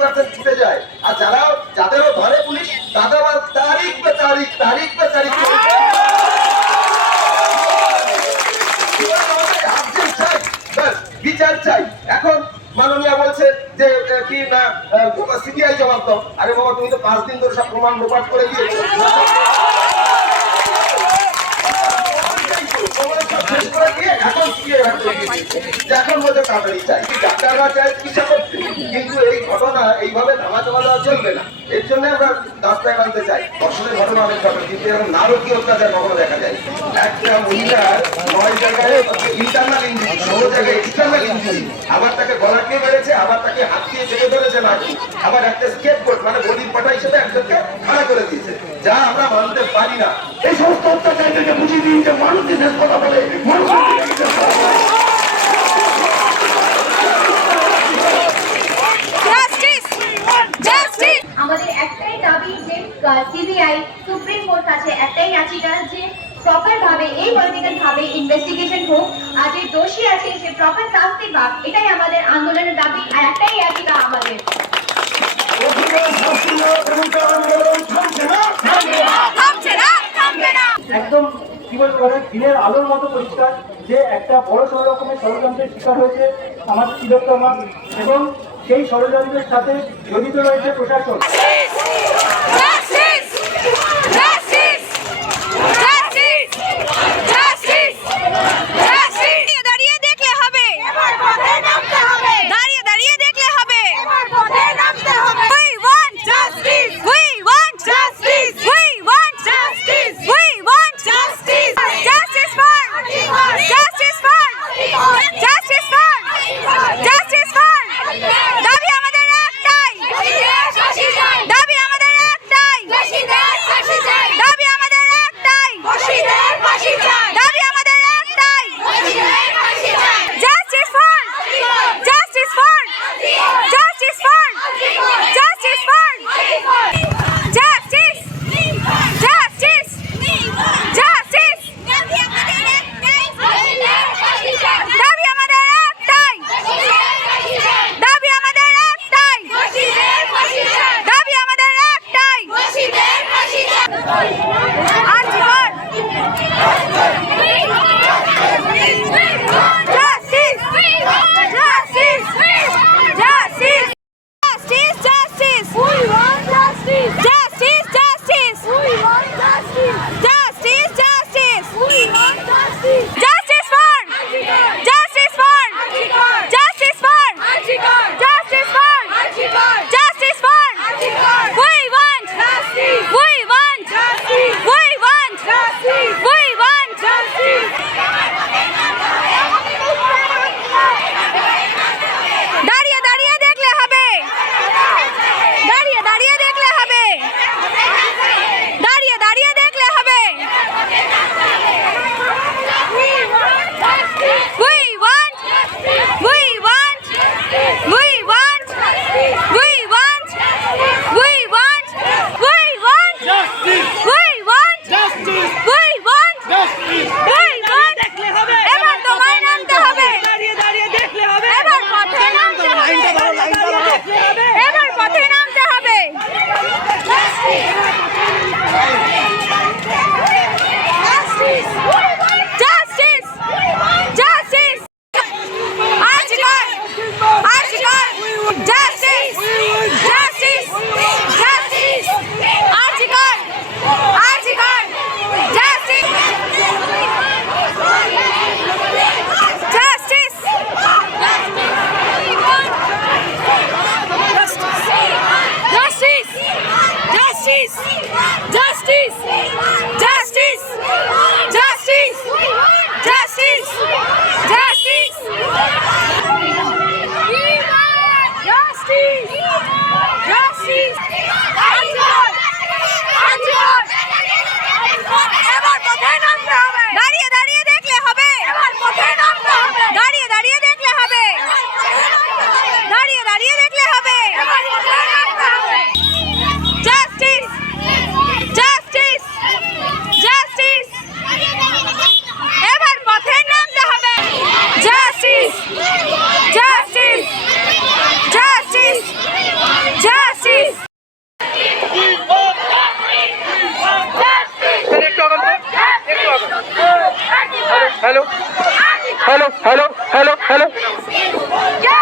90% ছুটে যায়। আর যাদেরও ধরে পুলিশ তাদের আবার তারিখ পে তারিখ বিচার চাই। এখন মাননীয় বলছে যে কি না সিবিআই জবাব দাও। আরে বাবা, তুমি তো 5 দিন ধরে সব প্রমাণ লোপাট করে দিয়েছো। এখন বলতে তাড়াতাড়ি চাই, ডাক্তাররা চাই চিকিৎসা করতে, কিন্তু এই ঘটনা এইভাবে ধামা দেওয়া চলবে না। এর জন্য আমরা রাস্তায় আনতে চাই। ফসলের ঘটনা অনেক হবে, কিন্তু এরকম নারকীয় অত্যাচার কখনো দেখা যায়। একটা মহিলার 9 জায়গায় ইন্টারনাল ইঞ্জুরি, 16 জায়গায় এক্সটার্নাল ইঞ্জুরি, আবার তাকে গলা দিয়ে মেরেছে, আবার তাকে হাত দিয়ে চেপে ধরেছে নাকি, আবার একটা স্কেপবোর্ড মানে বলির পাটা হিসেবে একজনকে খাড়া করে দিয়েছে, যা আমরা মানতে পারি না। এই সমস্ত অত্যাচারীদেরকে বুঝিয়ে দিন যে মানুষ দেশের কথা বলে আমাদের একটাই দাবি যে সিবিআই সুপ্রিম কোর্ট কাছে একটাই যাচিকা যে প্রপার ভাবে এই পলিটিক্যাল ভাবে ইনভেস্টিগেশন হোক, আর যে দোষী আছে সে প্রপার শাস্তি পাক। এটাই আমাদের আন্দোলনের দাবি, আর একটাই যাচিকা আমাদের। একদম কি বলবো, দিনের আলোর মতো পরিষ্কার যে একটা বড় সড় রকমের ষড়যন্ত্রের শিকার হয়েছে আমাদের তিলোত্তমা, এবং সেই ষড়যন্ত্রের সাথে জড়িত রয়েছে প্রশাসন। দাবি জয়